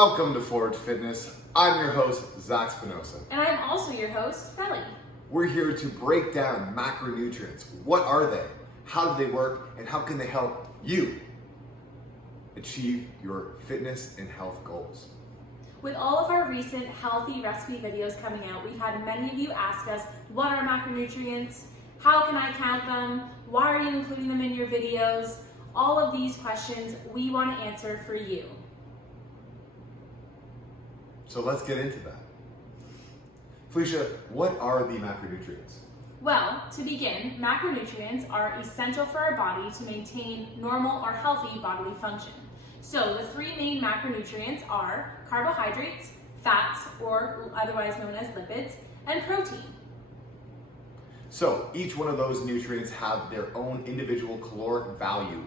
Welcome to Forward Fitness. I'm your host, Zac Spinoza. And I'm also your host, Felly. We're here to break down macronutrients. What are they? How do they work? And how can they help you achieve your fitness and health goals? With all of our recent healthy recipe videos coming out, we've had many of you ask us, what are macronutrients? How can I count them? Why are you including them in your videos? All of these questions we want to answer for you. So let's get into that. Felicia, what are the macronutrients? Well, to begin, macronutrients are essential for our body to maintain normal or healthy bodily function. So the three main macronutrients are carbohydrates, fats, or otherwise known as lipids, and protein. So each one of those nutrients have their own individual caloric value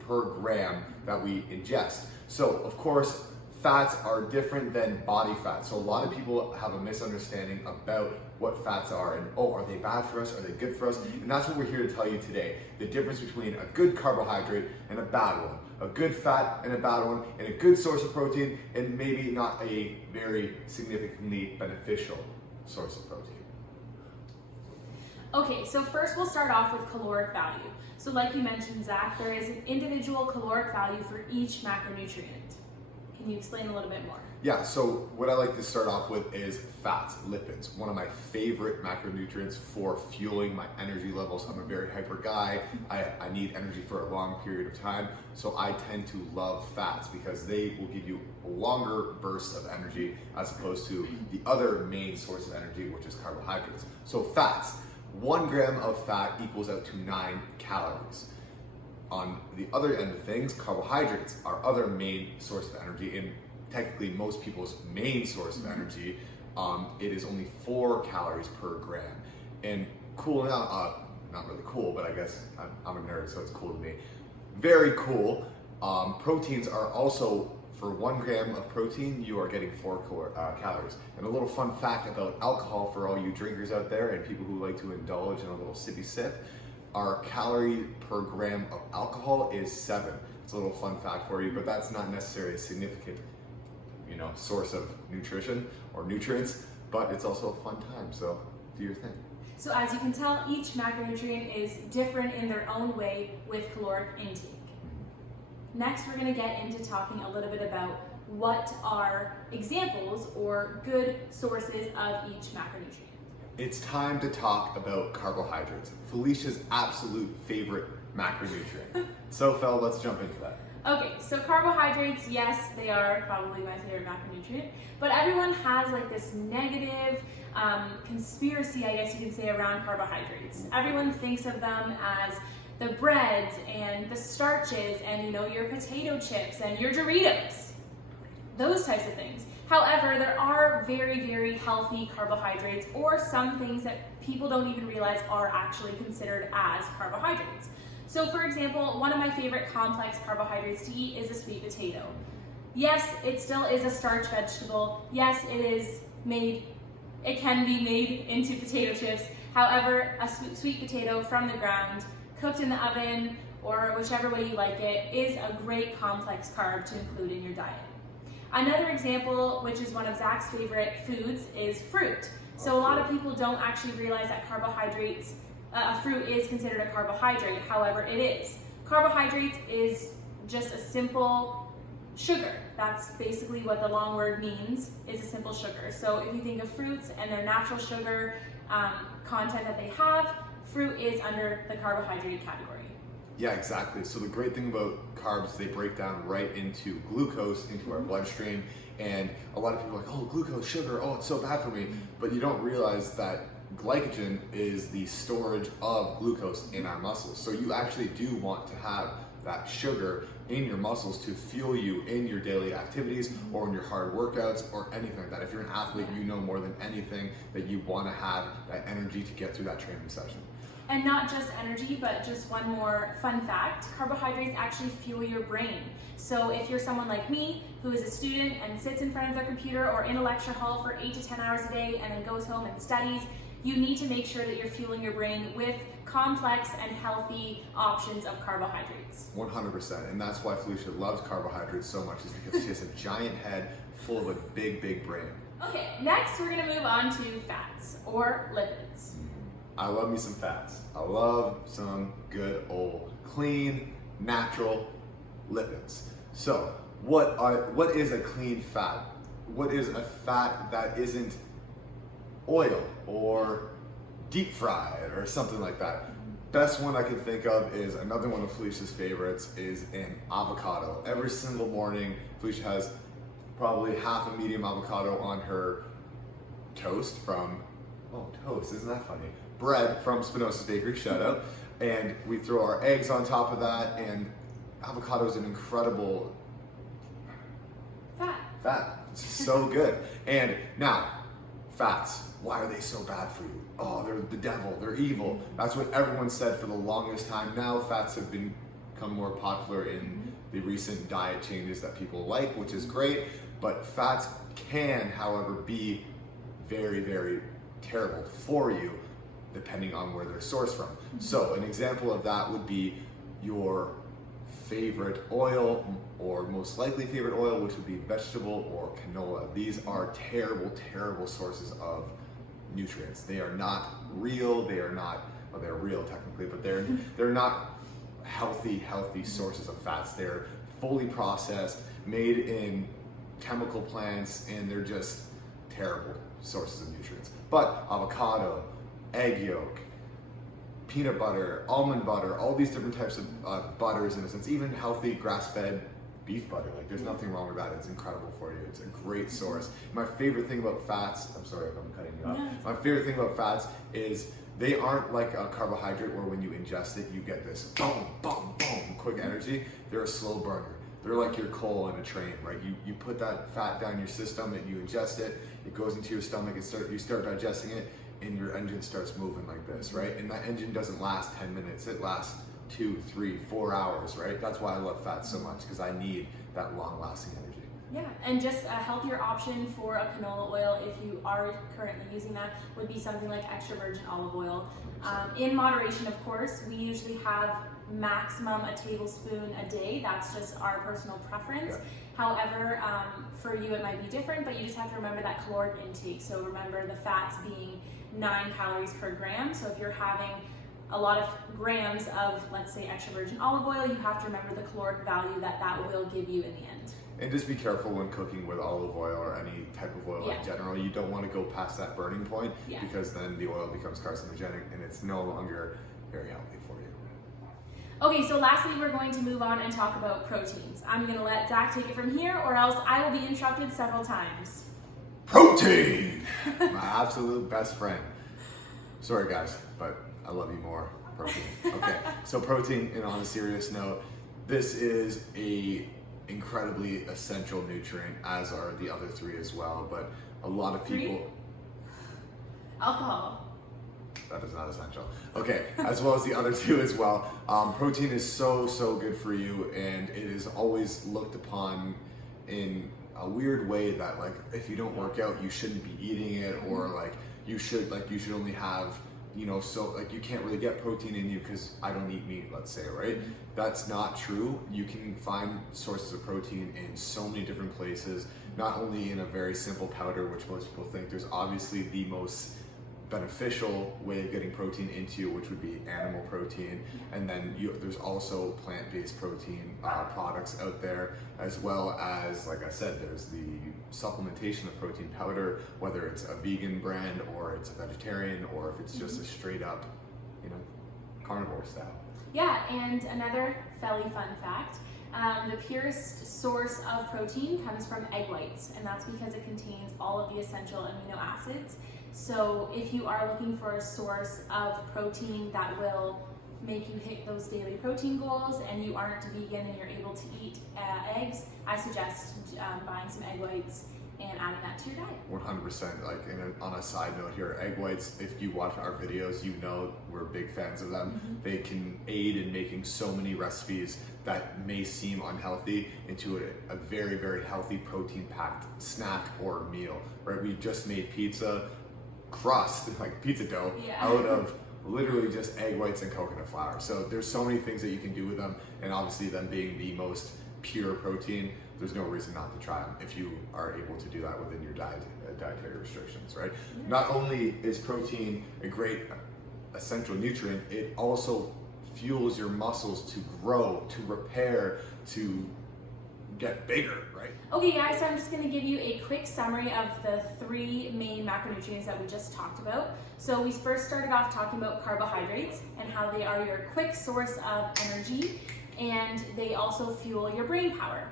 per gram that we ingest. So of course, fats are different than body fat. So a lot of people have a misunderstanding about what fats are and, oh, are they bad for us? Are they good for us? And that's what we're here to tell you today. The difference between a good carbohydrate and a bad one. A good fat and a bad one, and a good source of protein and maybe not a very significantly beneficial source of protein. Okay, so first we'll start off with caloric value. So like you mentioned, Zac, there is an individual caloric value for each macronutrient. Can you explain a little bit more? Yeah, so what I like to start off with is fats, lipids, one of my favorite macronutrients for fueling my energy levels. I'm a very hyper guy. I need energy for a long period of time, so I tend to love fats because they will give you longer bursts of energy as opposed to the other main source of energy, which is carbohydrates. So fats, 1 gram of fat equals out to 9 calories. On the other end of things, carbohydrates, our other main source of energy, and technically most people's main source of energy, it is only 4 calories per gram. And cool now, not really cool, but I guess I'm a nerd, so it's cool to me. Very cool. Proteins are also, for 1 gram of protein, you are getting 4 calories. And a little fun fact about alcohol for all you drinkers out there and people who like to indulge in a little sippy sip, our calorie per gram of alcohol is 7. It's a little fun fact for you, but that's not necessarily a significant, source of nutrition or nutrients, but it's also a fun time, so do your thing. So as you can tell, each macronutrient is different in their own way with caloric intake. Next, we're going to get into talking a little bit about what are examples or good sources of each macronutrient. It's time to talk about carbohydrates, Felicia's absolute favorite macronutrient. So, Fel, let's jump into that. Okay, so carbohydrates, yes, they are probably my favorite macronutrient, but everyone has like this negative conspiracy, I guess you can say, around carbohydrates. Everyone thinks of them as the breads and the starches and your potato chips and your Doritos, those types of things. However, there are very, very healthy carbohydrates or some things that people don't even realize are actually considered as carbohydrates. So for example, one of my favorite complex carbohydrates to eat is a sweet potato. Yes, it still is a starch vegetable. Yes, it can be made into potato chips. However, a sweet potato from the ground, cooked in the oven, or whichever way you like it, is a great complex carb to include in your diet. Another example, which is one of Zac's favorite foods, is fruit. So a lot of people don't actually realize that carbohydrates, a fruit is considered a carbohydrate, however it is. Carbohydrates is just a simple sugar. That's basically what the long word means, is a simple sugar. So if you think of fruits and their natural sugar content that they have, fruit is under the carbohydrate category. Yeah, exactly. So the great thing about carbs, they break down right into glucose, into our bloodstream. And a lot of people are like, oh, glucose, sugar, oh, it's so bad for me. But you don't realize that glycogen is the storage of glucose in our muscles. So you actually do want to have that sugar in your muscles to fuel you in your daily activities or in your hard workouts or anything like that. If you're an athlete, you know more than anything that you want to have that energy to get through that training session. And not just energy, but just one more fun fact, carbohydrates actually fuel your brain. So if you're someone like me, who is a student and sits in front of their computer or in a lecture hall for 8 to 10 hours a day and then goes home and studies, you need to make sure that you're fueling your brain with complex and healthy options of carbohydrates. 100%, and that's why Felicia loves carbohydrates so much, is because she has a giant head full of a big, big brain. Okay, next we're gonna move on to fats or lipids. I love me some fats. I love some good old clean, natural lipids. So what is a clean fat? What is a fat that isn't oil or deep fried or something like that? Best one I can think of is another one of Felicia's favorites is an avocado. Every single morning, Felicia has probably half a medium avocado on her toast from, toast, isn't that funny? Bread from Spinosa's Bakery, shout out. And we throw our eggs on top of that, and avocado is an incredible fat. It's so good. And now, fats, why are they so bad for you? Oh, they're the devil, they're evil. That's what everyone said for the longest time. Now fats have become more popular in the recent diet changes that people like, which is great. But fats can, however, be very, very terrible for you depending on where they're sourced from. So an example of that would be your favorite oil, or most likely favorite oil, which would be vegetable or canola. These are terrible, terrible sources of nutrients. They are not real, they are not, well, they're real technically, but they're not healthy sources of fats. They're fully processed, made in chemical plants, and they're just terrible sources of nutrients. But avocado, egg yolk, peanut butter, almond butter, all these different types of butters in a sense, even healthy grass-fed beef butter, like there's nothing wrong with that. It's incredible for you. It's a great source. My favorite thing about fats, I'm sorry if I'm cutting you off. My favorite thing about fats is they aren't like a carbohydrate where when you ingest it, you get this boom, boom, boom, quick energy. They're a slow burner. They're like your coal in a train, right? You put that fat down your system and you ingest it, it goes into your stomach, you start digesting it, and your engine starts moving like this, right? And that engine doesn't last 10 minutes, it lasts 2, 3, 4 hours, right? That's why I love fat so much, because I need that long-lasting energy. Yeah, and just a healthier option for a canola oil, if you are currently using that, would be something like extra virgin olive oil. In moderation, of course. We usually have maximum a tablespoon a day. That's just our personal preference. Yeah. However, for you it might be different, but you just have to remember that caloric intake. So remember the fats being 9 calories per gram. So if you're having a lot of grams of, let's say, extra virgin olive oil, you have to remember the caloric value that will give you in the end. And just be careful when cooking with olive oil or any type of oil in general. You don't want to go past that burning point, because then the oil becomes carcinogenic and it's no longer very healthy for you. Okay, so lastly, we're going to move on and talk about proteins. I'm going to let Zach take it from here, or else I will be interrupted several times. Protein! My absolute best friend. Sorry guys, but I love you more. Protein. Okay, so protein, and on a serious note, this is a incredibly essential nutrient, as are the other 3 as well, but a lot of people... Alcohol. That is not essential. Okay, as well as the other 2 as well. Protein is so good for you, and it is always looked upon in a weird way that, like, if you don't work out, you shouldn't be eating it, or like you should only have, so like you can't really get protein in you because I don't eat meat, let's say, right? That's not true. You can find sources of protein in so many different places, not only in a very simple powder, which most people think. There's obviously the most beneficial way of getting protein into you, which would be animal protein, and then there's also plant-based protein products out there, as well as, like I said, there's the supplementation of protein powder, whether it's a vegan brand or it's a vegetarian, or if it's just a straight up, carnivore style. Yeah, and another Felly fun fact, the purest source of protein comes from egg whites, and that's because it contains all of the essential amino acids. So if you are looking for a source of protein that will make you hit those daily protein goals, and you aren't vegan and you're able to eat eggs, I suggest buying some egg whites and adding that to your diet. 100%. Like, on a side note here, egg whites, if you watch our videos, we're big fans of them. They can aid in making so many recipes that may seem unhealthy into a very, very healthy protein-packed snack or meal, right? We just made pizza crust, like pizza dough, out of literally just egg whites and coconut flour. So there's so many things that you can do with them, and obviously them being the most pure protein. there's no reason not to try them if you are able to do that within your dietary restrictions, right? Not only is protein a great essential nutrient, it also fuels your muscles to grow, to repair, to get bigger, right? Okay guys, so I'm just going to give you a quick summary of the 3 main macronutrients that we just talked about. So we first started off talking about carbohydrates and how they are your quick source of energy, and they also fuel your brain power.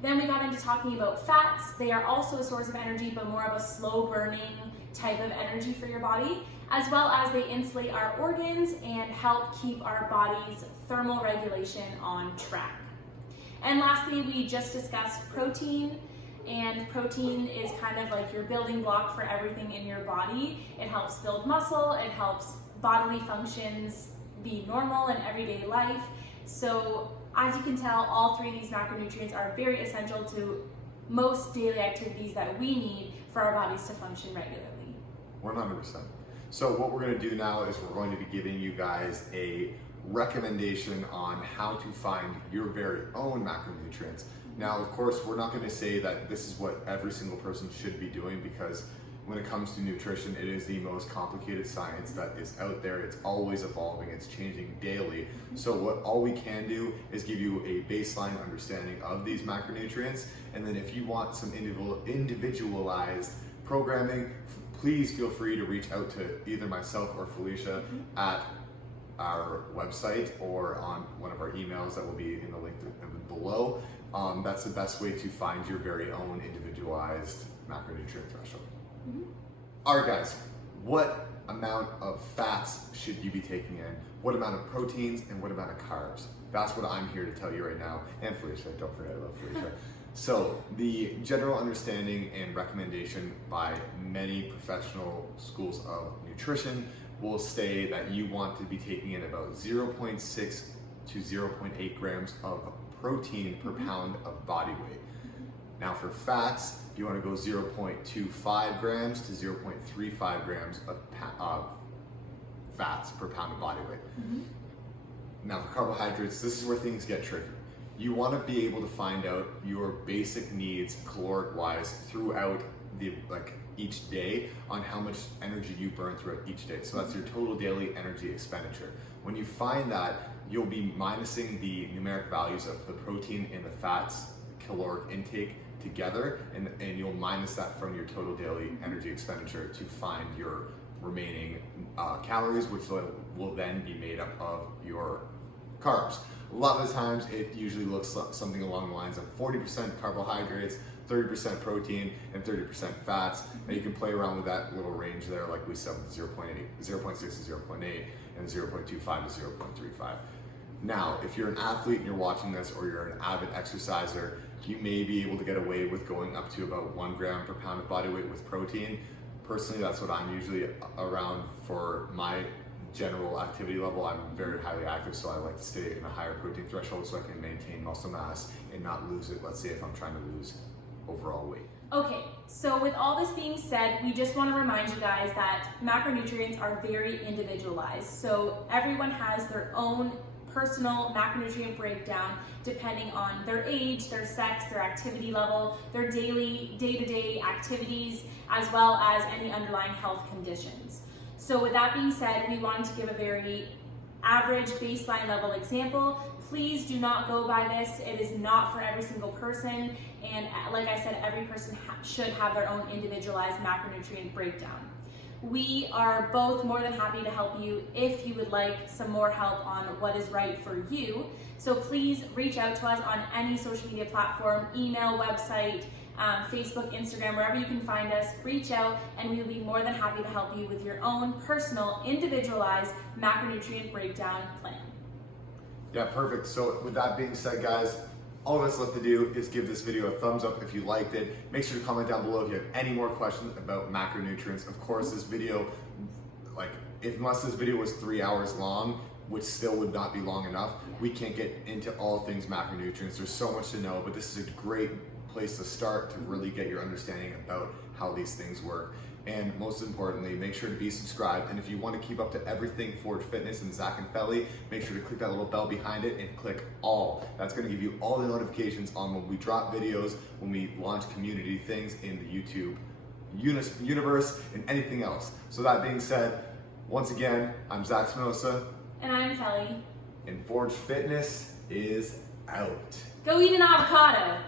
Then we got into talking about fats. They are also a source of energy, but more of a slow burning type of energy for your body, as well as they insulate our organs and help keep our body's thermal regulation on track. And lastly, we just discussed protein, and protein is kind of like your building block for everything in your body. It helps build muscle, it helps bodily functions be normal in everyday life. So as you can tell, all 3 of these macronutrients are very essential to most daily activities that we need for our bodies to function regularly. 100%. So what we're going to do now is we're going to be giving you guys a recommendation on how to find your very own macronutrients. Now, of course, we're not going to say that this is what every single person should be doing, because when it comes to nutrition, it is the most complicated science that is out there. It's always evolving, it's changing daily. So what all we can do is give you a baseline understanding of these macronutrients, and then if you want some individualized programming, please feel free to reach out to either myself or Felicia at our website or on one of our emails that will be in the link below. That's the best way to find your very own individualized macronutrient threshold. All right, guys, what amount of fats should you be taking in? What amount of proteins and what amount of carbs? That's what I'm here to tell you right now. And Felicia, don't forget about Felicia. So the general understanding and recommendation by many professional schools of nutrition will say that you want to be taking in about 0.6 to 0.8 grams of protein per pound of body weight. Now for fats, you want to go 0.25 grams to 0.35 grams of fats per pound of body weight. Now for carbohydrates, this is where things get tricky. You want to be able to find out your basic needs caloric wise throughout the each day on how much energy you burn throughout each day. So that's your total daily energy expenditure. When you find that, you'll be minusing the numeric values of the protein and the fats caloric intake together, and you'll minus that from your total daily energy expenditure to find your remaining calories, which will then be made up of your carbs. A lot of the times it usually looks like something along the lines of 40% carbohydrates, 30% protein, and 30% fats. And you can play around with that little range there, like we said, 0.6 to 0.8, and 0.25 to 0.35. Now, if you're an athlete and you're watching this, or you're an avid exerciser, you may be able to get away with going up to about 1 gram per pound of body weight with protein. Personally, that's what I'm usually around for my general activity level. I'm very highly active, so I like to stay in a higher protein threshold so I can maintain muscle mass and not lose it, let's say if I'm trying to lose overall weight. Okay, so with all this being said, we just want to remind you guys that macronutrients are very individualized. So everyone has their own personal macronutrient breakdown depending on their age, their sex, their activity level, their day-to-day activities, as well as any underlying health conditions. So with that being said, we wanted to give a very average baseline level example. Please do not go by this. It is not for every single person. And like I said, every person should have their own individualized macronutrient breakdown. We are both more than happy to help you if you would like some more help on what is right for you. So please reach out to us on any social media platform, email, website, Facebook, Instagram, wherever you can find us. Reach out and we will be more than happy to help you with your own personal, individualized macronutrient breakdown plan. Yeah, perfect. So with that being said, guys, all that's left to do is give this video a thumbs up if you liked it. Make sure to comment down below if you have any more questions about macronutrients. Of course, this video, unless this video was 3 hours long, which still would not be long enough, we can't get into all things macronutrients. There's so much to know, but this is a great place to start to really get your understanding about how these things work. And most importantly, make sure to be subscribed. And if you want to keep up to everything Forge Fitness and Zac and Felly, make sure to click that little bell behind it and click all. That's going to give you all the notifications on when we drop videos, when we launch community things in the YouTube universe, and anything else. So that being said, once again, I'm Zac Spinoza. And I'm Felly. And Forge Fitness is out. Go eat an avocado.